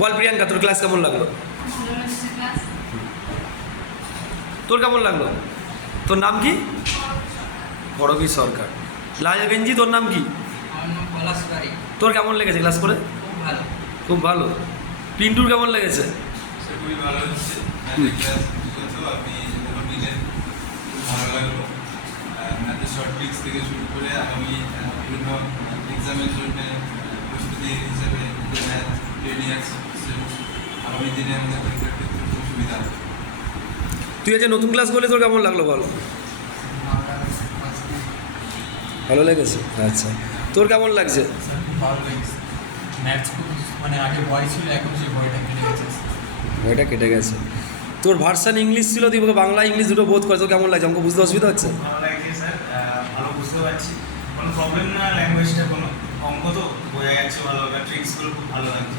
বল প্রিয়াঙ্কা, তোর ক্লাস কেমন লাগলো? তোর কেমন লাগলো? তোর নাম কি? পরবী সরকার। লাজা গেঞ্জি, তোর নাম কি? তোর কেমন লেগেছে ক্লাস করে? খুব ভালো। পিন্টুর কেমন লেগেছে? খুবই ভালো হচ্ছে, আপনি নিলেন, ভালো লাগলো। ম্যাথের শর্ট ট্রিক্স থেকে শুরু করে আগামী বিভিন্ন এক্সামের জন্য প্রস্তুতি হিসেবে ম্যাথ রেডি আছে, আগামী দিনে আমাদের পরীক্ষার ক্ষেত্রে খুব সুবিধা হবে। তুই আজ নতুন ক্লাস করলে তোর কেমন লাগলো বল? ভালো লেগেছে, আচ্ছা। তোর কেমন লাগছে? ভালো লেগেছে। ম্যাথস খুব মানে আগে ভয় ছিল, এখন সেই ভয়টা কেটে গেছে। ভয়টা কেটে গেছে। তোর ভার্সান ইংলিশ ছিল, তুই বাংলা ইংলিশ দুটো বোধ করে, তোর কেমন লাগছে? আমাকে বুঝতে অসুবিধা হচ্ছে? ভালো লাগছে স্যার, ভালো বুঝতে পারছি, কোনো প্রবলেম না, ল্যাঙ্গুয়েজটা কোনো অঙ্ক তো বোঝা যাচ্ছে ভালোভাবে, ট্রিক্সগুলো খুব ভালো লাগছে।